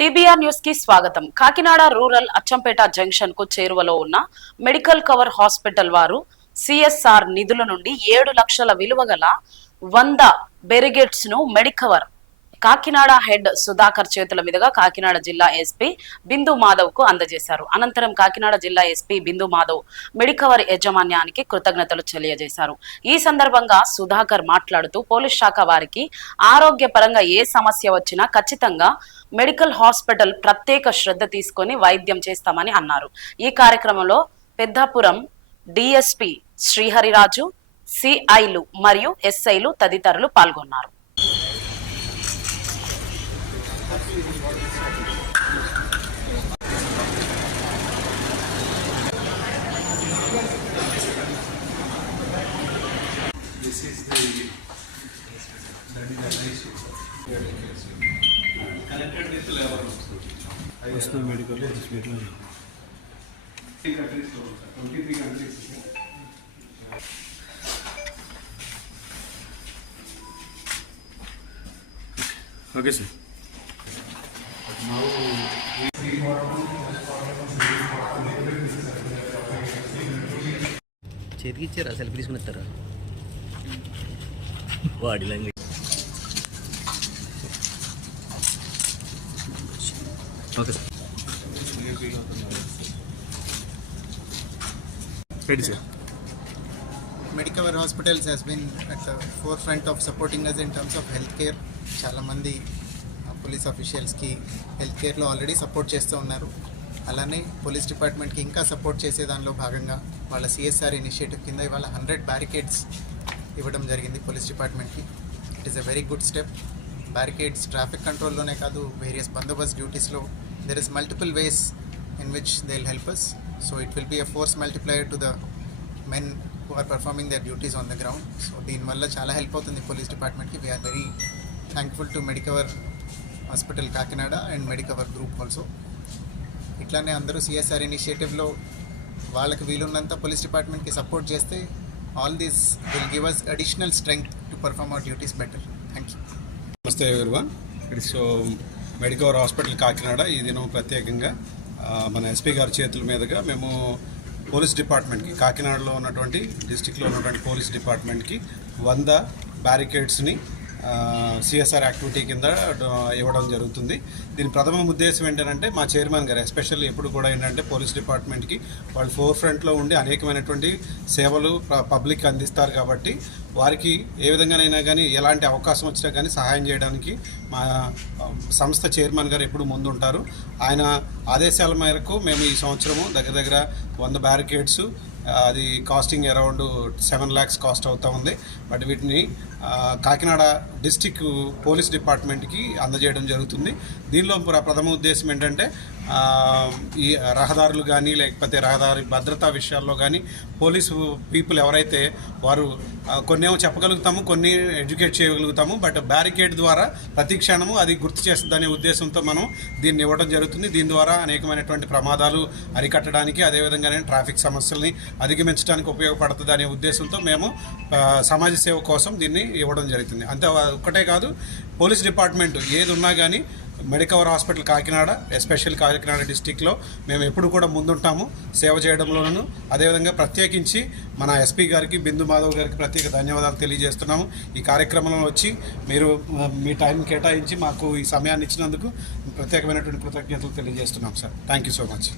TBR న్యూస్కి స్వాగతం. Kakinada rural Achampet జంక్షన్కు చేరువలో ఉన్న మెడికల్ కవర్ హాస్పిటల్ వారు సిఎస్ఆర్ నిధుల నుండి ఏడు లక్షల విలువ గల వంద బెరిగేట్స్ను మెడికవర్ కాకినాడ హెడ్ సుధాకర్ చేతుల మీదుగా కాకినాడ జిల్లా ఎస్పీ బిందు మాధవ్కు అందజేశారు. అనంతరం కాకినాడ జిల్లా ఎస్పీ బిందు మాధవ్ మెడికవర్ యాజమాన్యానికి కృతజ్ఞతలు తెలియజేశారు. ఈ సందర్భంగా సుధాకర్ మాట్లాడుతూ పోలీస్ శాఖ వారికి ఆరోగ్యపరంగా ఏ సమస్య వచ్చినా ఖచ్చితంగా మెడికల్ హాస్పిటల్ ప్రత్యేక శ్రద్ధ తీసుకొని వైద్యం చేస్తామని అన్నారు. ఈ కార్యక్రమంలో పెద్దాపురం డిఎస్పి శ్రీహరిరాజు సిఐలు మరియు ఎస్ఐలు తదితరులు పాల్గొన్నారు This is the that is the issue. Connected with level. వస్తుంది మెడికల్ హాస్పిటల్ ఓకే సార్ చేతికి ఇచ్చారా? సెల్ఫీ తీసుకుని ఇస్తారా? వాడి language okay ready sir Medicover hospitals has been at the forefront of supporting us in terms of health care చాలామంది police ఆఫీషియల్స్కి health కేర్లో already support చేస్తూ ఉన్నారు. అలానే పోలీస్ డిపార్ట్మెంట్కి ఇంకా సపోర్ట్ చేసే దానిలో భాగంగా వాళ్ళ సిఎస్ఆర్ ఇనిషియేటివ్ కింద ఇవాళ హండ్రెడ్ బ్యారికేడ్స్ ఇవ్వడం జరిగింది పోలీస్ డిపార్ట్మెంట్కి it is a very good step barricades traffic కంట్రోల్లోనే కాదు వేరియస్ బందోబస్త్ డ్యూటీస్లో there is multiple ways in which they will help us so it will be a force multiplier to the men who are performing their duties on the ground so దీనివల్ల చాలా help అవుతుంది police డిపార్ట్మెంట్కి we're very thankful to Medicover hospital Kakinada and Medicover group also ఇట్లానే అందరూ CSR ఇనిషియేటివ్లో వాళ్ళకి వీలున్నంత police డిపార్ట్మెంట్కి support చేస్తే all these will give us additional strength to perform our duties better thank you నమస్తే everyone so Medicover hospital Kakinada. ఈ దినం ప్రత్యేకంగా మన ఎస్పీ గారి చేతుల మీదుగా మేము పోలీస్ డిపార్ట్మెంట్కి కాకినాడలో ఉన్నటువంటి డిస్టిక్లో ఉన్నటువంటి పోలీస్ డిపార్ట్మెంట్కి వంద బ్యారికేడ్స్ని సిఎస్ఆర్ యాక్టివిటీ కింద ఇవ్వడం జరుగుతుంది. దీని ప్రథమ ఉద్దేశం ఏంటంటే మా చైర్మన్ గారు ఎస్పెషల్లీ ఎప్పుడు కూడా ఏంటంటే పోలీస్ డిపార్ట్మెంట్కి వాళ్ళు ఫోర్ ఫ్రంట్లో ఉండి అనేకమైనటువంటి సేవలు ప- పబ్లిక్ అందిస్తారు కాబట్టి వారికి ఏ విధంగానైనా కానీ ఎలాంటి అవకాశం వచ్చినా కానీ సహాయం చేయడానికి మా సంస్థ చైర్మన్ గారు ఎప్పుడు ముందుంటారు. ఆయన ఆదేశాల మేరకు మేము ఈ సంవత్సరము దగ్గర దగ్గర వంద బ్యారికేడ్స్ అది costing around seven lakhs cost అవుతూ ఉంది. బట్ వీటిని కాకినాడ డిస్టిక్ పోలీస్ డిపార్ట్మెంట్కి అందజేయడం జరుగుతుంది. దీనిలో ప్రథమ ఉద్దేశం ఏంటంటే ఈ రహదారులు కానీ లేకపోతే రహదారి భద్రతా విషయాల్లో కానీ పోలీసు పీపుల్ ఎవరైతే వారు కొన్నేమో చెప్పగలుగుతాము కొన్ని ఎడ్యుకేట్ చేయగలుగుతాము బట్ బ్యారికేడ్ ద్వారా ప్రతి క్షణము అది గుర్తు చేస్తుందనే ఉద్దేశంతో మనం దీన్ని ఇవ్వడం జరుగుతుంది. దీని ద్వారా అనేకమైనటువంటి ప్రమాదాలు అరికట్టడానికి అదేవిధంగానే ట్రాఫిక్ సమస్యల్ని అధిగమించడానికి ఉపయోగపడుతుంది అనే ఉద్దేశంతో మేము సమాజ సేవ కోసం దీన్ని ఇవ్వడం జరుగుతుంది. అంతే ఒక్కటే కాదు పోలీస్ డిపార్ట్మెంట్ ఏది ఉన్నా కానీ Medicover hospital Kakinada special Kakinada డిస్టిక్లో మేము ఎప్పుడు కూడా ముందుంటాము సేవ చేయడంలోనూ. అదేవిధంగా ప్రత్యేకించి మన ఎస్పీ గారికి బిందు మాధవ్ గారికి ప్రత్యేక ధన్యవాదాలు తెలియజేస్తున్నాము. ఈ కార్యక్రమంలో వచ్చి మీరు మీ టైం కేటాయించి మాకు ఈ సమయాన్ని ఇచ్చినందుకు ప్రత్యేకమైనటువంటి కృతజ్ఞతలు తెలియజేస్తున్నాం sir. Thank you so much